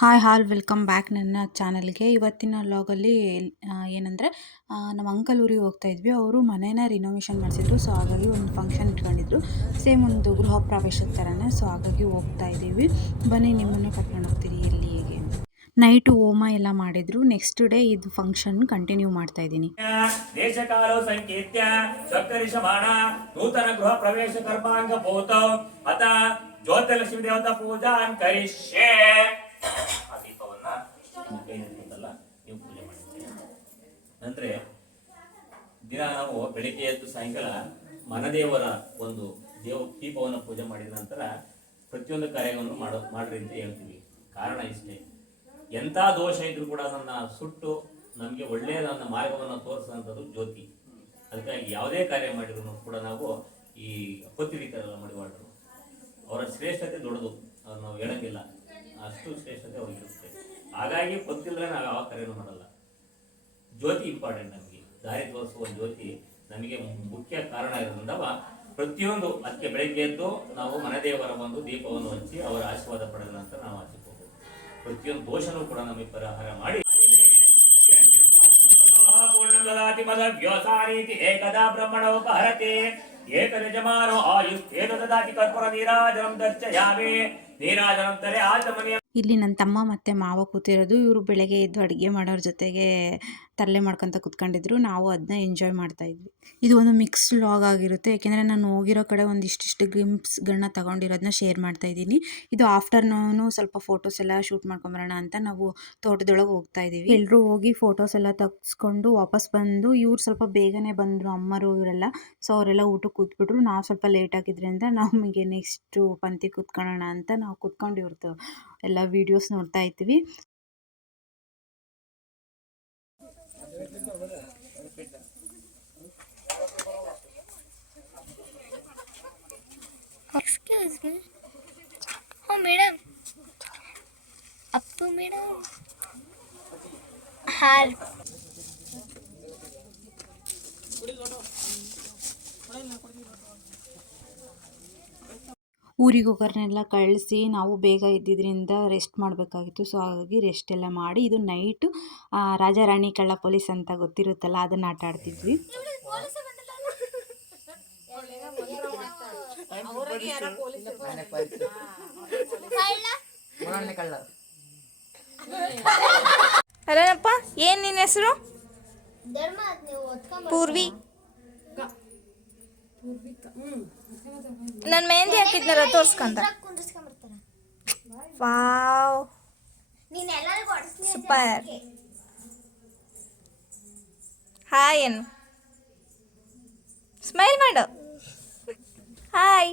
Hi ಹಾಲ್ welcome back ನನ್ನ ಚಾನಲ್ಗೆ. ಇವತ್ತಿನ ವ್ಲಾಗಲ್ಲಿ ಏನಂದರೆ ನಮ್ಮ ಅಂಕಲ್ ಊರಿಗೆ ಹೋಗ್ತಾ ಇದ್ವಿ. ಅವರು ಮನೇನ ರಿನೋವೇಷನ್ ಮಾಡಿಸಿದ್ರು. ಸೊ ಹಾಗಾಗಿ ಒಂದು ಫಂಕ್ಷನ್ ಇಟ್ಕೊಂಡಿದ್ರು, ಸೇಮ್ ಒಂದು ಗೃಹ ಪ್ರವೇಶದ ಥರನೇ. ಸೊ ಹಾಗಾಗಿ ಹೋಗ್ತಾ ಇದ್ದೀವಿ. ಬನ್ನಿ ನಿಮ್ಮನ್ನು ಕರ್ಕೊಂಡು ಹೋಗ್ತೀರಿ ಎಲ್ಲಿ ಹೇಗೆ ಅಂತ. ನೈಟು ಹೋಮ ಎಲ್ಲ ಮಾಡಿದ್ರು. ನೆಕ್ಸ್ಟ್ ಡೇ ಇದು ಫಂಕ್ಷನ್ ಕಂಟಿನ್ಯೂ ಮಾಡ್ತಾ ಇದ್ದೀನಿ. ದೇಶಕಾಲೋ ಸಂಕೇತ್ಯ ಸಪ್ತರಿಷಮಾಣ ನೂತನ ಗೃಹ ಪ್ರವೇಶ ಕರ್ಮಾಂಗ ಭೂತ ಅತ ಜ್ಯೋತಿಲಕ್ಷ್ಮೀ ದೇವತಾ ಪೂಜಾ ಕರಿಷ್ಯೆ. ಆ ದೀಪವನ್ನ ಕೈನಲ್ಲ ನೀವು ಪೂಜೆ ಮಾಡ್ತೀರಿ. ಅಂದ್ರೆ ದಿನ ನಾವು ಬೆಳಿಗ್ಗೆ ಎದ್ದು ಸಾಯಂಕಾಲ ಮನದೇವರ ಒಂದು ದೀಪವನ್ನು ಪೂಜೆ ಮಾಡಿದ ನಂತರ ಪ್ರತಿಯೊಂದು ಕಾರ್ಯವನ್ನು ಮಾಡ್ರಿ ಅಂತ ಹೇಳ್ತೀವಿ. ಕಾರಣ ಇಷ್ಟೇ, ಎಂಥ ದೋಷ ಇದ್ರೂ ಕೂಡ ಅದನ್ನ ಸುಟ್ಟು ನಮಗೆ ಒಳ್ಳೆಯದನ್ನ ಮಾರ್ಗವನ್ನು ತೋರಿಸುವಂಥದ್ದು ಜ್ಯೋತಿ. ಅದಕ್ಕಾಗಿ ಯಾವುದೇ ಕಾರ್ಯ ಮಾಡಿದ್ರು ಕೂಡ ನಾವು ಈ ಪತ್ರಿಕರೆಲ್ಲ ಮಾಡಿವಾಡ್ರು ಅವರ ಶ್ರೇಷ್ಠತೆ ದೊಡ್ಡದು, ಅವ್ರು ನಾವು ಹೇಳಂಗಿಲ್ಲ, ಅಷ್ಟು ಶ್ರೇಷ್ಠತೆ ಅವ್ರಿಗಿರುತ್ತೆ. ಹಾಗಾಗಿ ಗೊತ್ತಿಲ್ಲದೆ ನಾವು ಯಾವ ಕಾರ್ಯನೂ ಮಾಡಲ್ಲ. ಜ್ಯೋತಿ ಇಂಪಾರ್ಟೆಂಟ್, ನಮಗೆ ದಾರಿ ತೋರಿಸುವ ಜ್ಯೋತಿ ನಮಗೆ ಮುಖ್ಯ ಕಾರಣ ಇರೋದ್ರಿಂದ ಪ್ರತಿಯೊಂದು ಅದಕ್ಕೆ ಬೆಳಗ್ಗೆ ಎದ್ದು ನಾವು ಮನದೇವರ ಒಂದು ದೀಪವನ್ನು ಹಚ್ಚಿ ಅವರ ಆಶೀರ್ವಾದ ಪಡೆದ ನಂತರ ನಾವು ಹಚ್ಚಿಕೊಂಡು ಪ್ರತಿಯೊಂದು ದೋಷನೂ ಕೂಡ ನಮಗೆ ಪರಿಹಾರ ಮಾಡಿ ಏಕದಾ ಬ್ರಹ್ಮಣೋಪಹರತೆ ಏಕನಿಜಮಾನೋ ಆಯುಸ್ತೇನ ದದಾತಿ ಕರ್ಪೂರ ನೀರಾಜನಂ ದರ್ಶಯಾಮಿ ನೀರಾಜನಂತರೆ ಆಚಮನಿಯ. ಇಲ್ಲಿ ನನ್ನ ತಮ್ಮ ಮತ್ತು ಮಾವ ಕೂತಿರೋದು. ಇವರು ಬೆಳಗ್ಗೆ ಎದ್ದು ಅಡುಗೆ ಮಾಡೋರ ಜೊತೆಗೆ ತರಲೆ ಮಾಡ್ಕೊತ ಕೂತ್ಕೊಂಡಿದ್ರು. ನಾವು ಅದನ್ನ ಎಂಜಾಯ್ ಮಾಡ್ತಾಯಿದ್ವಿ. ಇದು ಒಂದು ಮಿಕ್ಸ್ ವ್ಲಾಗ್ ಆಗಿರುತ್ತೆ, ಯಾಕೆಂದರೆ ನಾನು ಹೋಗಿರೋ ಕಡೆ ಒಂದಿಷ್ಟು ಗ್ಲಿಂಪ್ಸ್ಗಳನ್ನ ತೊಗೊಂಡಿರೋದನ್ನ ಶೇರ್ ಮಾಡ್ತಾಯಿದ್ದೀನಿ. ಇದು ಆಫ್ಟರ್ನೂನು ಸ್ವಲ್ಪ ಫೋಟೋಸ್ ಎಲ್ಲ ಶೂಟ್ ಮಾಡ್ಕೊಂಬರೋಣ ಅಂತ ನಾವು ತೋಟದೊಳಗೆ ಹೋಗ್ತಾ ಇದ್ದೀವಿ. ಎಲ್ಲರೂ ಹೋಗಿ ಫೋಟೋಸ್ ಎಲ್ಲ ತೆಗೆಸ್ಕೊಂಡು ವಾಪಸ್ ಬಂದು, ಇವ್ರು ಸ್ವಲ್ಪ ಬೇಗನೆ ಬಂದರು, ಅಮ್ಮರು ಇವರೆಲ್ಲ. ಸೊ ಅವರೆಲ್ಲ ಊಟಕ್ಕೆ ಕೂತ್ಬಿಟ್ರು. ನಾವು ಸ್ವಲ್ಪ ಲೇಟ್ ಆಗಿದ್ದರಿಂದ ನಮಗೆ ನೆಕ್ಸ್ಟು ಪಂಕ್ತಿ ಕೂತ್ಕೊಳ್ಳೋಣ ಅಂತ ನಾವು ಕೂತ್ಕೊಂಡು ಇವ್ರದ್ದು ಎಲ್ಲ ವಿಡಿಯೋಸ್ ನೋಡ್ತಾ ಇದ್ದೀವಿ. Excuse me. Oh, madam. Up to madam. Help. ಊರಿಗೆ ಹೋಗೋರ್ನೆಲ್ಲ ಕಳಿಸಿ ನಾವು ಬೇಗ ಇದ್ದಿದ್ದರಿಂದ ರೆಸ್ಟ್ ಮಾಡಬೇಕಾಗಿತ್ತು. ಸೊ ಹಾಗಾಗಿ ರೆಸ್ಟ್ ಎಲ್ಲ ಮಾಡಿ, ಇದು ನೈಟು ರಾಜಾ ರಾಣಿ ಕಳ್ಳ ಪೊಲೀಸ್ ಅಂತ ಗೊತ್ತಿರುತ್ತಲ್ಲ, ಅದನ್ನು ಆಟ ಆಡ್ತಿದ್ವಿ. ಅಲ್ಲಪ್ಪ, ಏನು ನಿನ್ನ ಹೆಸರು? ಪೂರ್ವಿ. ನನ್ನ ಮೆಹಂದಿ ಹಾಕಿದ್ನಲ್ಲ, ತೋರ್ಸ್ಕಂತ. Wow, super. ಹಾಯ್ ಏನು, ಸ್ಮೈಲ್ ಮಾಡು. ಹಾಯ್.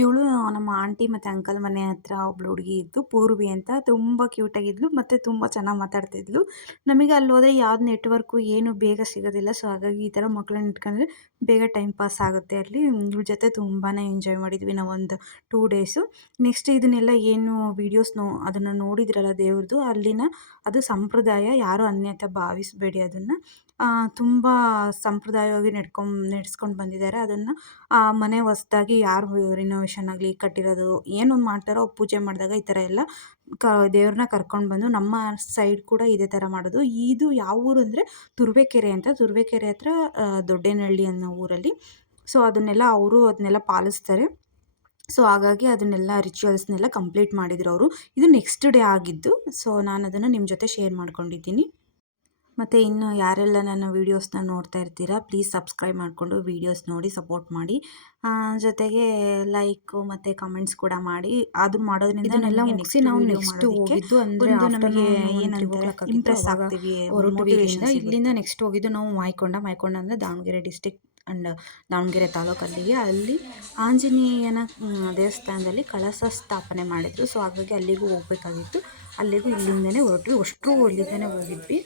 ಇವಳು ನಮ್ಮ ಆಂಟಿ ಮತ್ತು ಅಂಕಲ್ ಮನೆ ಹತ್ರ ಒಬ್ಳು ಹುಡುಗಿ ಇದ್ದು ಪೂರ್ವಿ ಅಂತ, ತುಂಬ ಕ್ಯೂಟಾಗಿದ್ಲು ಮತ್ತು ತುಂಬ ಚೆನ್ನಾಗಿ ಮಾತಾಡ್ತಿದ್ಲು. ನಮಗೆ ಅಲ್ಲಿ ಹೋದರೆ ಯಾವ್ದು ನೆಟ್ವರ್ಕು ಏನು ಬೇಗ ಸಿಗೋದಿಲ್ಲ. ಸೊ ಹಾಗಾಗಿ ಈ ಥರ ಮಕ್ಕಳನ್ನ ಇಟ್ಕೊಂಡ್ರೆ ಬೇಗ ಟೈಮ್ ಪಾಸ್ ಆಗುತ್ತೆ ಅಲ್ಲಿ. ಇವ್ರ ಜೊತೆ ತುಂಬಾ ಎಂಜಾಯ್ ಮಾಡಿದ್ವಿ ನಾವೊಂದು 2 ಡೇಸು. ನೆಕ್ಸ್ಟ್ ಇದನ್ನೆಲ್ಲ ಏನು ವೀಡಿಯೋಸ್ ಅದನ್ನು ನೋಡಿದ್ರಲ್ಲ ದೇವ್ರದ್ದು, ಅಲ್ಲಿನ ಅದು ಸಂಪ್ರದಾಯ, ಯಾರೂ ಅನ್ಯತಾ ಭಾವಿಸಬೇಡಿ ಅದನ್ನು. ತುಂಬ ಸಂಪ್ರದಾಯವಾಗಿ ನಡೆಸ್ಕೊಂಡು ಬಂದಿದ್ದಾರೆ ಅದನ್ನು. ಮನೆ ಹೊಸ್ದಾಗಿ ಯಾರು ರಿನೋವೇಷನ್ ಆಗಲಿ ಕಟ್ಟಿರೋದು ಏನು ಮಾಡ್ತಾರೋ ಪೂಜೆ ಮಾಡಿದಾಗ ಈ ಥರ ಎಲ್ಲ ದೇವ್ರನ್ನ ಕರ್ಕೊಂಡು ಬಂದು, ನಮ್ಮ ಸೈಡ್ ಕೂಡ ಇದೇ ಥರ ಮಾಡೋದು. ಇದು ಯಾವ ಊರು ಅಂದರೆ ತುರುವೇಕೆರೆ ಅಂತ, ತುರುವೇಕೆರೆ ಹತ್ರ ದೊಡ್ಡೇನಹಳ್ಳಿ ಅನ್ನೋ ಊರಲ್ಲಿ. ಸೊ ಅದನ್ನೆಲ್ಲ ಅದನ್ನೆಲ್ಲ ಪಾಲಿಸ್ತಾರೆ. ಸೊ ಹಾಗಾಗಿ ಅದನ್ನೆಲ್ಲ ರಿಚುವಲ್ಸ್ನೆಲ್ಲ ಕಂಪ್ಲೀಟ್ ಮಾಡಿದ್ರು ಅವರು. ಇದು ನೆಕ್ಸ್ಟ್ ಡೇ ಆಗಿದ್ದು. ಸೊ ನಾನು ಅದನ್ನು ನಿಮ್ಮ ಜೊತೆ ಶೇರ್ ಮಾಡ್ಕೊಂಡಿದ್ದೀನಿ. ಮತ್ತು ಇನ್ನು ಯಾರೆಲ್ಲ ನನ್ನ ವೀಡಿಯೋಸ್ನ ನೋಡ್ತಾ ಇರ್ತೀರಾ, ಪ್ಲೀಸ್ ಸಬ್ಸ್ಕ್ರೈಬ್ ಮಾಡಿಕೊಂಡು ವೀಡಿಯೋಸ್ ನೋಡಿ ಸಪೋರ್ಟ್ ಮಾಡಿ. ಜೊತೆಗೆ ಲೈಕು ಮತ್ತು ಕಮೆಂಟ್ಸ್ ಕೂಡ ಮಾಡಿ. ಅದು ಮಾಡೋದ್ರಿಂದ ಇದನ್ನೆಲ್ಲ ಮುಗಿಸಿ ನಾವು ನೆಕ್ಸ್ಟ್ ಹೋಗಿದ್ದು ಅಂದರೆ ನಮಗೆ ಏನಂತಾರೆ ಇಂಪ್ರೆಸ್ ಆಗ್ತೀವಿ ಮೋಟಿವೇಶನ್. ಇಲ್ಲಿಂದ ನೆಕ್ಸ್ಟ್ ಹೋಗಿದ್ದು ನಾವು ಮಾಯಕೊಂಡ ಅಂದರೆ ದಾವಣಗೆರೆ ಡಿಸ್ಟಿಕ್ ಆ್ಯಂಡ್ ದಾವಣಗೆರೆ ತಾಲೂಕಲ್ಲಿಗೆ. ಅಲ್ಲಿ ಆಂಜನೇಯನ ದೇವಸ್ಥಾನದಲ್ಲಿ ಕಳಶ ಸ್ಥಾಪನೆ ಮಾಡಿದರು. ಸೊ ಹಾಗಾಗಿ ಅಲ್ಲಿಗೂ ಹೋಗಬೇಕಾಗಿತ್ತು. ಅಲ್ಲಿಗೂ ಇಲ್ಲಿಂದನೇ ಹೊರಟ್ವಿ, ಅಷ್ಟರೂ ಅಲ್ಲಿಂದನೇ ಹೋಗಿದ್ವಿ.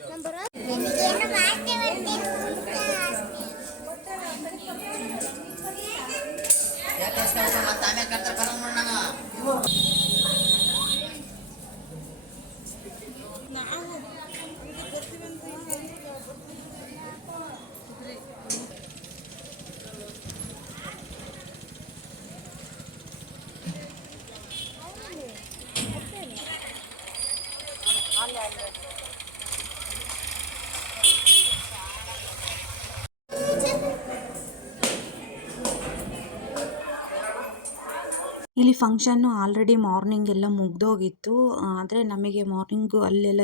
ಇಲ್ಲಿ ಫಂಕ್ಷನ್ನು ಆಲ್ರೆಡಿ ಮಾರ್ನಿಂಗ್ ಎಲ್ಲ ಮುಗ್ದೋಗಿತ್ತು. ಆದರೆ ನಮಗೆ ಮಾರ್ನಿಂಗು ಅಲ್ಲೆಲ್ಲ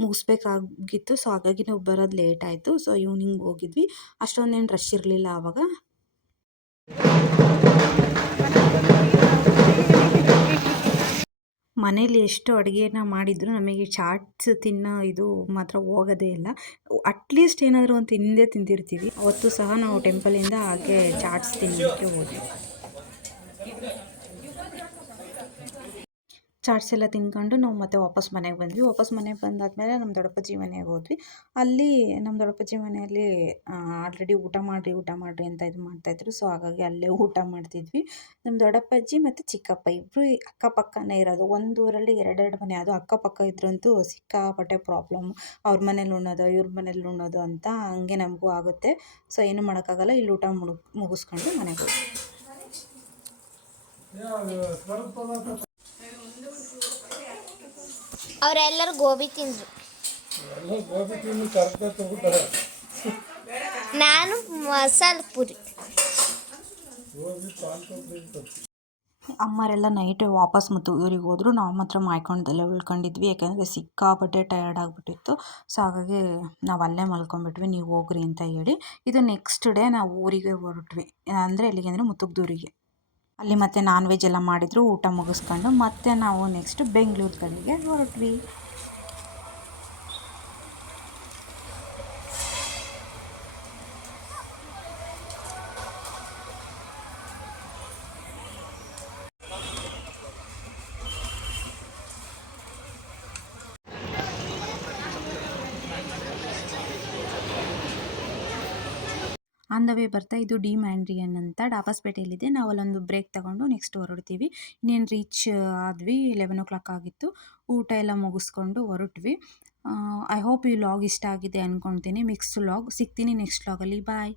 ಮುಗಿಸ್ಬೇಕಾಗಿತ್ತು. ಸೊ ಹಾಗಾಗಿ ನಾವು ಬರೋದು ಲೇಟ್ ಆಯಿತು. ಸೊ ಈವ್ನಿಂಗ್ ಹೋಗಿದ್ವಿ. ಅಷ್ಟೊಂದೇನು ರಶ್ ಇರಲಿಲ್ಲ ಆವಾಗ. ಮನೇಲಿ ಎಷ್ಟು ಅಡುಗೆನ ಮಾಡಿದ್ರು ನಮಗೆ ಚಾಟ್ಸ್ ತಿನ್ನೋ ಇದು ಮಾತ್ರ ಹೋಗೋದೇ ಇಲ್ಲ. ಅಟ್ಲೀಸ್ಟ್ ಏನಾದರೂ ಒಂದು ತಿಂದಿರ್ತೀವಿ. ಅವತ್ತು ಸಹ ನಾವು ಟೆಂಪಲಿಂದ ಹಾಗೆ ಚಾಟ್ಸ್ ತಿನ್ನೋಕ್ಕೆ ಹೋದ್ವಿ. ಚಾಟ್ಸ್ ಎಲ್ಲ ತಿಂದ್ಕೊಂಡು ನಾವು ಮತ್ತೆ ವಾಪಸ್ ಮನೆಗೆ ಬಂದ್ವಿ. ವಾಪಸ್ ಮನೆಗೆ ಬಂದಾದಮೇಲೆ ನಮ್ಮ ದೊಡ್ಡಪ್ಪಾಜಿ ಮನೆಗೆ ಹೋದ್ವಿ. ಅಲ್ಲಿ ನಮ್ಮ ದೊಡ್ಡಪ್ಪಾಜಿ ಮನೆಯಲ್ಲಿ ಆಲ್ರೆಡಿ ಊಟ ಮಾಡಿರಿ ಅಂತ ಇದು ಮಾಡ್ತಾಯಿದ್ರು. ಸೊ ಹಾಗಾಗಿ ಅಲ್ಲೇ ಊಟ ಮಾಡ್ತಿದ್ವಿ. ನಮ್ಮ ದೊಡ್ಡಪ್ಪಾಜಿ ಮತ್ತು ಚಿಕ್ಕಪ್ಪ ಇಬ್ಬರು ಅಕ್ಕಪಕ್ಕನೇ ಇರೋದು. ಒಂದು ಊರಲ್ಲಿ 2 ಮನೆ. ಅದು ಅಕ್ಕಪಕ್ಕ ಇದ್ರಂತೂ ಸಿಕ್ಕಾಪಟ್ಟೆ ಪ್ರಾಬ್ಲಮ್. ಅವ್ರ ಮನೇಲಿ ಉಣ್ಣೋದು, ಇವ್ರ ಮನೇಲಿ ಉಣ್ಣೋದು ಅಂತ ಹಂಗೆ ನಮಗೂ ಆಗುತ್ತೆ. ಸೊ ಏನು ಮಾಡೋಕ್ಕಾಗಲ್ಲ. ಇಲ್ಲಿ ಊಟ ಮುಗಿಸ್ಕೊಂಡು ಮನೆಗೆ ಹೋದ್ವಿ. ಅವರೆಲ್ಲರೂ ಗೋಬಿ ತಿಂದರು. ನಾನು ಮಸಾಲೆ ಪುರಿ. ಅಮ್ಮರೆಲ್ಲ ನೈಟ್ ವಾಪಸ್ ಮುತ್ತೂರಿಗೆ ಹೋದ್ರು. ನಾವು ಮಾತ್ರ ಮಾಯ್ಕೊಂಡಲ್ಲೇ ಉಳ್ಕೊಂಡಿದ್ವಿ. ಯಾಕೆಂದರೆ ಸಿಕ್ಕಾಪಟ್ಟೆ ಟಯರ್ಡ್ ಆಗಿಬಿಟ್ಟಿತ್ತು. ಸೊ ಹಾಗಾಗಿ ನಾವು ಅಲ್ಲೇ ಮಲ್ಕೊಂಡ್ಬಿಟ್ವಿ, ನೀವು ಹೋಗ್ರಿ ಅಂತ ಹೇಳಿ. ಇದು ನೆಕ್ಸ್ಟ್ ಡೇ ನಾವು ಊರಿಗೆ ಹೊರಟ್ವಿ. ಅಂದರೆ ಎಲ್ಲಿಗೆ ಅಂದರೆ ಮುತ್ತುಗ್ದೂರಿಗೆ. ಅಲ್ಲಿ ಮತ್ತೆ ನಾನ್ ವೆಜ್ ಎಲ್ಲ ಮಾಡಿದ್ರು. ಊಟ ಮುಗಿಸ್ಕೊಂಡು ಮತ್ತೆ ನಾವು ನೆಕ್ಸ್ಟ್ ಬೆಂಗಳೂರು ಕಡೆಗೆ ಹೊರಟ್ವಿ. ಆನ್ ದ ವೇ ಬರ್ತಾ ಇದು ಡಿ ಮ್ಯಾಂಡ್ರಿಯನ್ ಅಂತ ಡಾಬಾಸ್ಪೇಟೆಯಲ್ಲಿದೆ. ನಾವು ಅಲ್ಲೊಂದು ಬ್ರೇಕ್ ತಗೊಂಡು ನೆಕ್ಸ್ಟ್ ಹೊರಡ್ತೀವಿ. ಇನ್ನೇನು ರೀಚ್ ಆದ್ವಿ. 11 ಆಗಿತ್ತು. ಊಟ ಎಲ್ಲ ಮುಗಿಸ್ಕೊಂಡು ಹೊರಟ್ವಿ. ಐ ಹೋಪ್ ಈ ವ್ಲಾಗ್ ಇಷ್ಟ ಆಗಿದೆ ಅಂದ್ಕೊಳ್ತೀನಿ. Mix vlog. ಸಿಗ್ತೀನಿ ನೆಕ್ಸ್ಟ್ ವ್ಲಾಗಲ್ಲಿ. ಬಾಯ್.